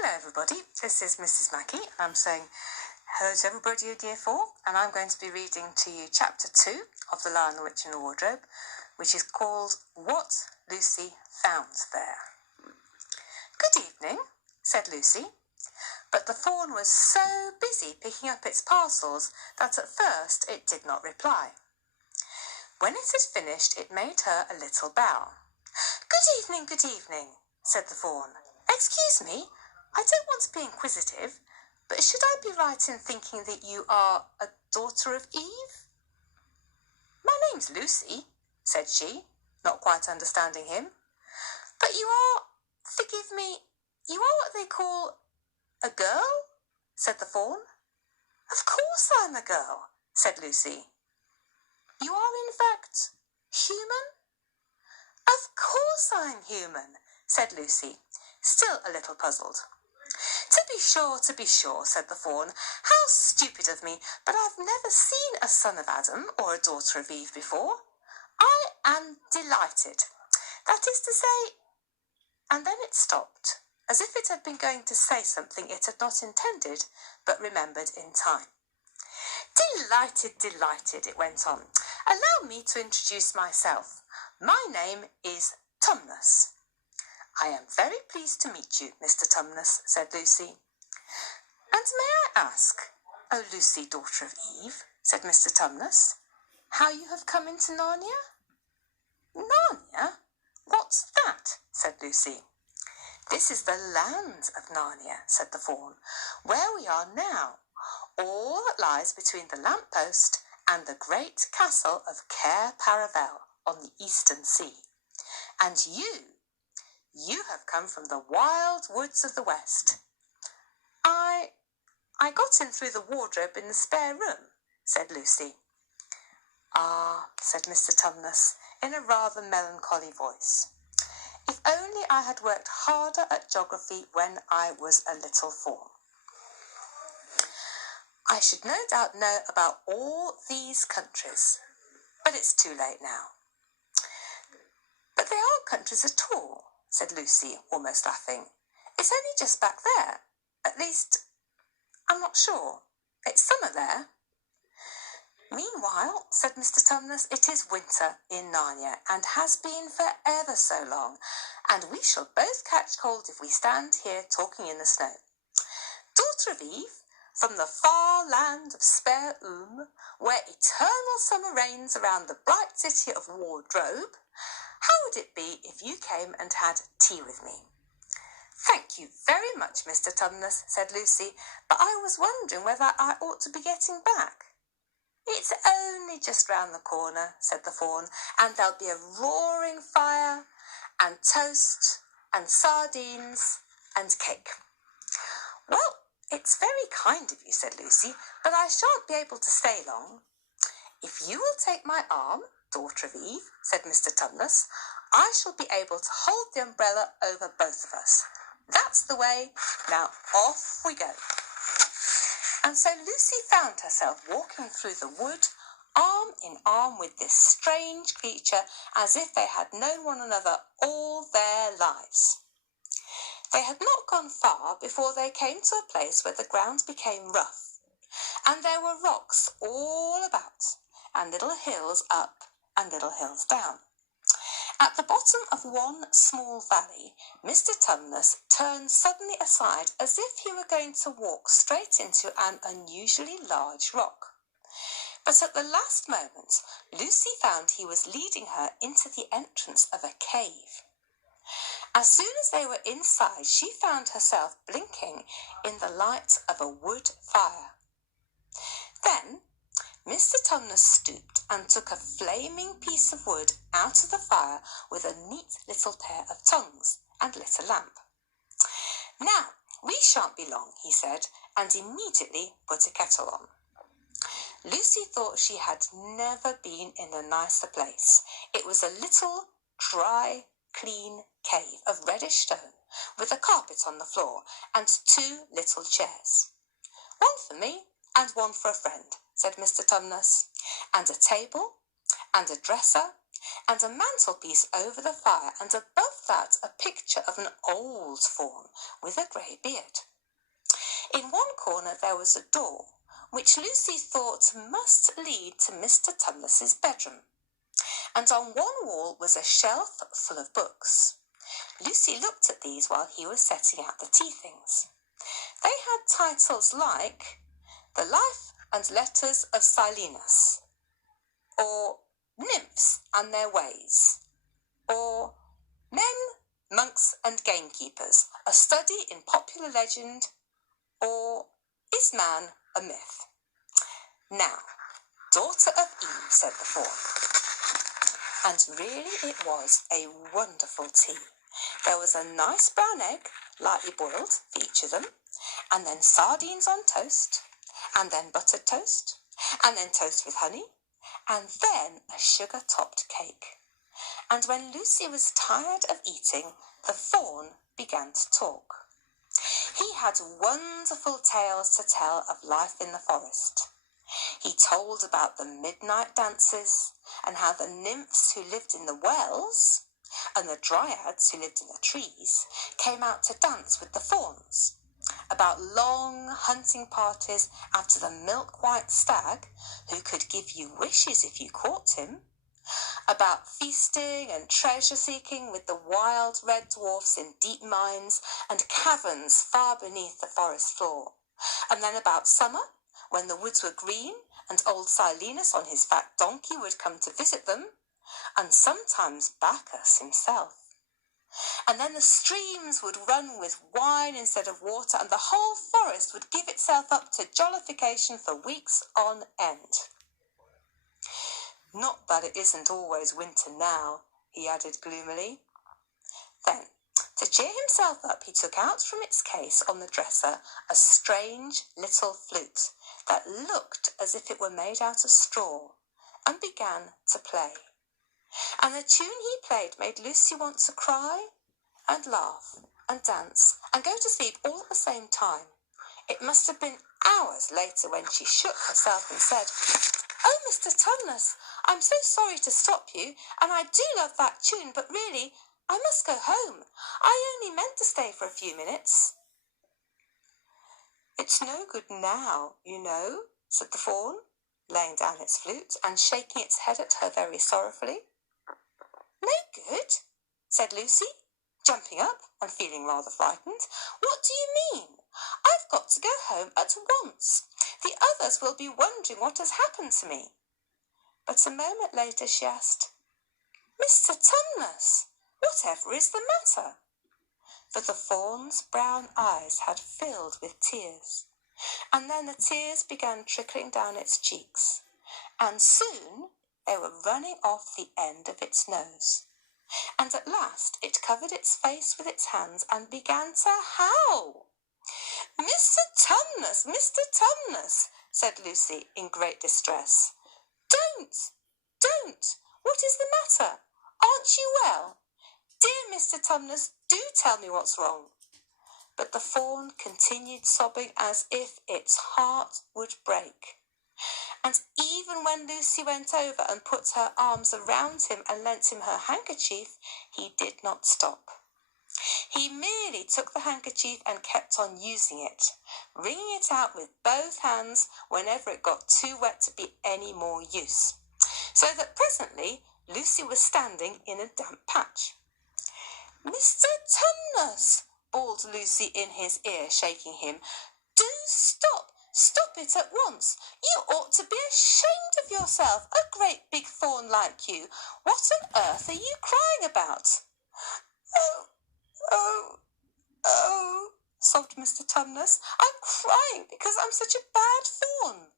Hello everybody, this is Mrs Mackie. I'm saying hello to everybody in Year 4, and I'm going to be reading to you Chapter 2 of The Lion, the Witch and the Wardrobe, which is called What Lucy Found There. Good evening, said Lucy, but the fawn was so busy picking up its parcels that at first it did not reply. When it had finished, it made her a little bow. Good evening, said the fawn. Excuse me, I don't want to be inquisitive, but should I be right in thinking that you are a daughter of Eve? My name's Lucy, said she, not quite understanding him. But you are, forgive me, you are what they call a girl, said the fawn. Of course I'm a girl, said Lucy. You are in fact human? Of course I'm human, said Lucy, still a little puzzled. To be sure, said the fawn. How stupid of me, but I've never seen a son of Adam or a daughter of Eve before. I am delighted. That is to say, and then it stopped, as if it had been going to say something it had not intended, but remembered in time. Delighted, it went on. Allow me to introduce myself. My name is Tumnus. I am very pleased to meet you, Mr. Tumnus, said Lucy. And may I ask, O Lucy, daughter of Eve, said Mr. Tumnus, how you have come into Narnia? Narnia? What's that? Said Lucy. This is the land of Narnia, said the fawn, where we are now, all that lies between the lamp-post and the great castle of Cair Paravel on the eastern sea. And you have come from the wild woods of the west. I got in through the wardrobe in the spare room, said Lucy. Ah, said Mr. Tumnus, in a rather melancholy voice. If only I had worked harder at geography when I was a little fawn. I should no doubt know about all these countries, but it's too late now. But they aren't countries at all, said Lucy, almost laughing. It's only just back there. At least, I'm not sure. It's summer there. Meanwhile, said Mr. Tumnus, it is winter in Narnia, and has been for ever so long, and we shall both catch cold if we stand here talking in the snow. Daughter of Eve, from the far land of Spare where eternal summer reigns around the bright city of Wardrobe, how would it be if you came and had tea with me? Thank you very much, Mr. Tumnus, said Lucy, but I was wondering whether I ought to be getting back. It's only just round the corner, said the fawn, and there'll be a roaring fire and toast and sardines and cake. Well, it's very kind of you, said Lucy, but I shan't be able to stay long. If you will take my arm, daughter of Eve, said Mr. Tumnus, I shall be able to hold the umbrella over both of us. That's the way. Now off we go. And so Lucy found herself walking through the wood, arm in arm with this strange creature, as if they had known one another all their lives. They had not gone far before they came to a place where the ground became rough, and there were rocks all about, and little hills up and little hills down. At the bottom of one small valley, Mr. Tumnus turned suddenly aside as if he were going to walk straight into an unusually large rock. But at the last moment, Lucy found he was leading her into the entrance of a cave. As soon as they were inside, she found herself blinking in the light of a wood fire. Then Mr. Tumnus stooped and took a flaming piece of wood out of the fire with a neat little pair of tongs and lit a lamp. Now, we shan't be long, he said, and immediately put a kettle on. Lucy thought she had never been in a nicer place. It was a little, dry, clean cave of reddish stone with a carpet on the floor and 2 little chairs. One for me and one for a friend, said Mr. Tumnus, and a table and a dresser and a mantelpiece over the fire, and above that a picture of an old faun with a grey beard. In one corner there was a door, which Lucy thought must lead to Mr. Tumnus's bedroom, and on one wall was a shelf full of books. Lucy looked at these while he was setting out the tea things. They had titles like The Life and Letters of Silenus, or Nymphs and Their Ways, or Men, Monks and Gamekeepers, a Study in Popular Legend, or Is Man a Myth? Now, daughter of Eve, said the faun. And really it was a wonderful tea. There was a nice brown egg, lightly boiled, for each of them, and then sardines on toast, and then buttered toast, and then toast with honey, and then a sugar-topped cake. And when Lucy was tired of eating, the faun began to talk. He had wonderful tales to tell of life in the forest. He told about the midnight dances, and how the nymphs who lived in the wells and the dryads who lived in the trees came out to dance with the fauns, about long hunting parties after the milk-white stag who could give you wishes if you caught him, about feasting and treasure-seeking with the wild red dwarfs in deep mines and caverns far beneath the forest floor, and then about summer, when the woods were green and old Silenus on his fat donkey would come to visit them, and sometimes Bacchus himself. And then the streams would run with wine instead of water, and the whole forest would give itself up to jollification for weeks on end. Not that it isn't always winter now, he added gloomily. Then, to cheer himself up, he took out from its case on the dresser a strange little flute that looked as if it were made out of straw, and began to play. And the tune he played made Lucy want to cry and laugh and dance and go to sleep all at the same time. It must have been hours later when she shook herself and said, "Oh, Mr. Tumnus, I'm so sorry to stop you, and I do love that tune, but really, I must go home. I only meant to stay for a few minutes." "It's no good now, you know," said the faun, laying down its flute and shaking its head at her very sorrowfully. "No good?" said Lucy, jumping up and feeling rather frightened. "What do you mean? I've got to go home at once. The others will be wondering what has happened to me." But a moment later she asked, "Mr. Tumnus, whatever is the matter?" For the faun's brown eyes had filled with tears, and then the tears began trickling down its cheeks, and soon they were running off the end of its nose, and at last it covered its face with its hands and began to howl. "Mr. Tumnus, Mr. Tumnus," said Lucy in great distress. Don't! What is the matter? Aren't you well? Dear Mr. Tumnus, do tell me what's wrong." But the faun continued sobbing as if its heart would break. And even when Lucy went over and put her arms around him and lent him her handkerchief, he did not stop. He merely took the handkerchief and kept on using it, wringing it out with both hands whenever it got too wet to be any more use, so that presently Lucy was standing in a damp patch. "Mr. Tumnus," bawled Lucy in his ear, shaking him, "do stop! Stop it at once! You ought to be ashamed of yourself, a great big faun like you. What on earth are you crying about?" Oh, sobbed Mr. Tumnus. "I'm crying because I'm such a bad faun."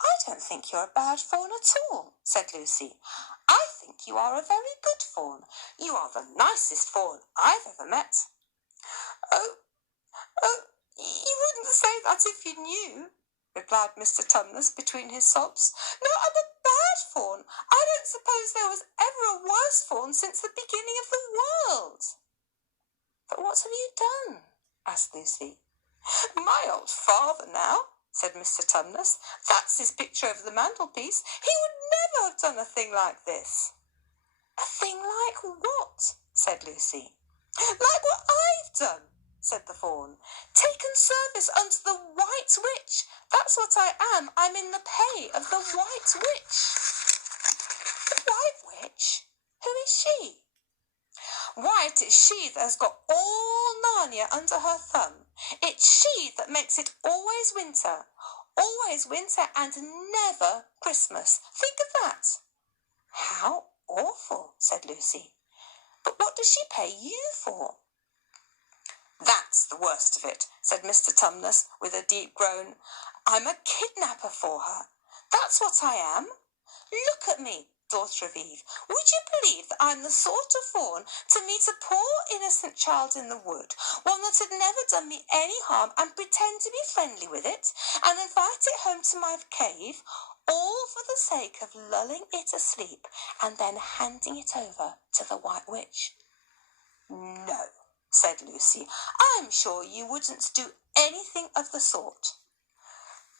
"I don't think you're a bad faun at all," said Lucy. "I think you are a very good faun. You are the nicest faun I've ever met." Oh, you wouldn't say that if you knew," replied Mr. Tumnus between his sobs. "No, I'm a bad faun. I don't suppose there was ever a worse faun since the beginning of the world." "But what have you done?" asked Lucy. "My old father now," said Mr. Tumnus. "That's his picture over the mantelpiece. He would never have done a thing like this." A thing like what? Said Lucy. Like what I've done, said the fawn. Taken service under the White Witch. That's what I am. I'm in the pay of the White Witch. The White Witch? Who is she? White is she that has got all Narnia under her thumb. It's she that makes it always winter and never Christmas. Think of that. How awful, said Lucy. But what does she pay you for? That's the worst of it, said Mr. Tumnus with a deep groan. I'm a kidnapper for her. That's what I am. Look at me, daughter of Eve. Would you believe that I'm the sort of fawn to meet a poor innocent child in the wood, one that had never done me any harm, and pretend to be friendly with it, and invite it home to my cave, all for the sake of lulling it asleep and then handing it over to the White Witch? No, said Lucy. I'm sure you wouldn't do anything of the sort.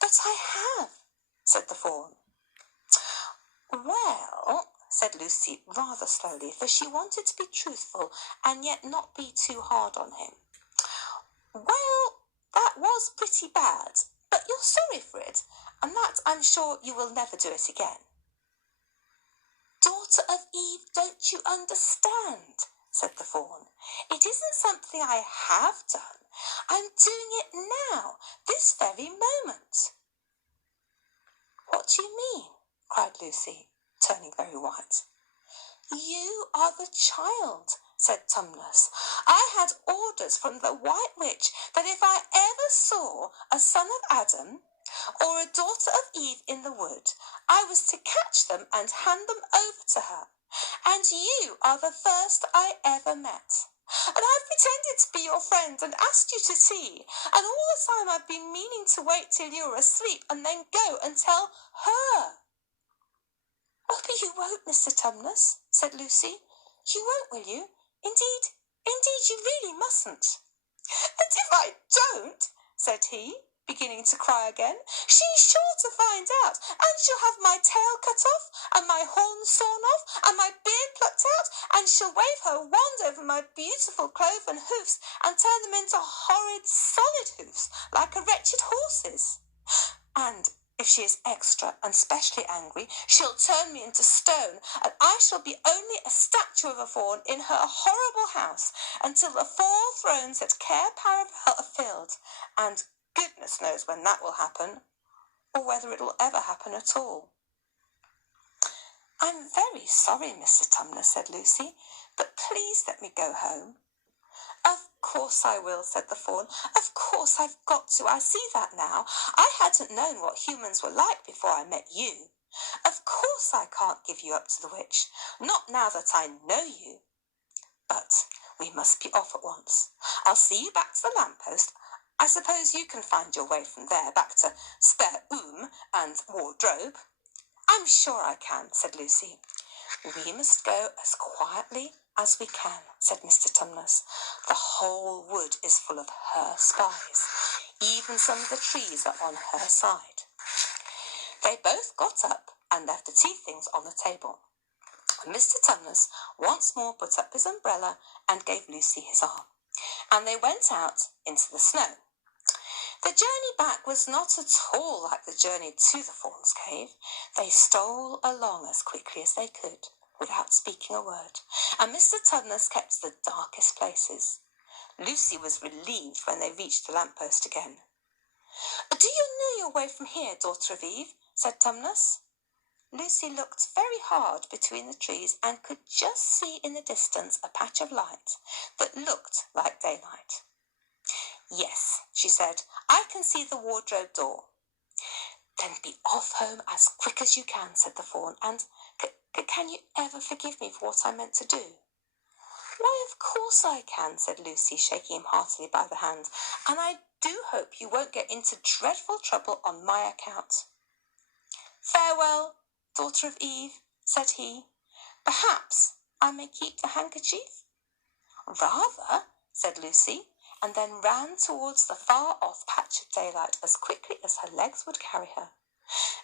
But I have, said the fawn. Well, said Lucy rather slowly, for she wanted to be truthful and yet not be too hard on him. Well, that was pretty bad, but you're sorry for it, and that I'm sure you will never do it again. Daughter of Eve, don't you understand? Said the fawn. It isn't something I have done. I'm doing it now, this very moment. What do you mean? Cried Lucy, turning very white. You are the child, said Tumnus. I had orders from the White Witch that if I ever saw a son of Adam or a daughter of Eve in the wood, I was to catch them and hand them over to her. And you are the first I ever met. And I've pretended to be your friend and asked you to tea, and all the time I've been meaning to wait till you were asleep and then go and tell her. Oh, but you won't, Mr. Tumnus, said Lucy. You won't, will you? Indeed, you really mustn't. And if I don't, said he, beginning to cry again, she's sure to find out, and she'll have my tail cut off, and my horns sawn off, and my beard plucked out, and she'll wave her wand over my beautiful cloven hoofs, and turn them into horrid solid hoofs, like a wretched horse's. And if she is extra and specially angry, she'll turn me into stone, and I shall be only a statue of a fawn in her horrible house, until the 4 thrones at Care Paravel are filled, and goodness knows when that will happen, or whether it will ever happen at all. I'm very sorry, Mr. Tumnus, said Lucy, but please let me go home. Of course I will, said the fawn. Of course I've got to. I see that now. I hadn't known what humans were like before I met you. Of course I can't give you up to the witch, not now that I know you. But we must be off at once. I'll see you back to the lamppost. I suppose you can find your way from there back to spare and wardrobe. I'm sure I can, said Lucy. We must go as quietly as we can, said Mr. Tumnus. The whole wood is full of her spies. Even some of the trees are on her side. They both got up and left the tea things on the table. Mr. Tumnus once more put up his umbrella and gave Lucy his arm, and they went out into the snow. The journey back was not at all like the journey to the fawn's cave. They stole along as quickly as they could, without speaking a word, and Mr. Tumnus kept the darkest places. Lucy was relieved when they reached the lamppost again. Do you know your way from here, daughter of Eve? Said Tumnus. Lucy looked very hard between the trees and could just see in the distance a patch of light that looked like daylight. Yes, she said, I can see the wardrobe door. Then be off home as quick as you can, said the fawn, and can you ever forgive me for what I meant to do? Why, of course I can, said Lucy, shaking him heartily by the hand, and I do hope you won't get into dreadful trouble on my account. Farewell, daughter of Eve, said he. Perhaps I may keep the handkerchief? Rather, said Lucy, and then ran towards the far-off patch of daylight as quickly as her legs would carry her.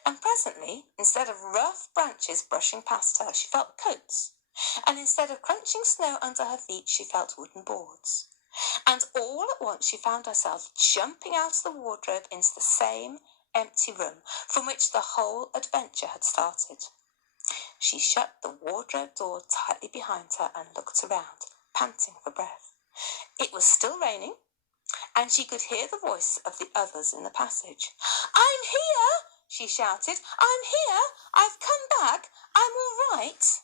And presently, instead of rough branches brushing past her, she felt coats and instead of crunching snow under her feet, she felt wooden boards. And all at once she found herself jumping out of the wardrobe into the same empty room from which the whole adventure had started. She shut the wardrobe door tightly behind her and looked around, panting for breath. It was still raining, and she could hear the voices of the others in the passage. "I'm here!" she shouted. "I'm here! I've come back! I'm all right!"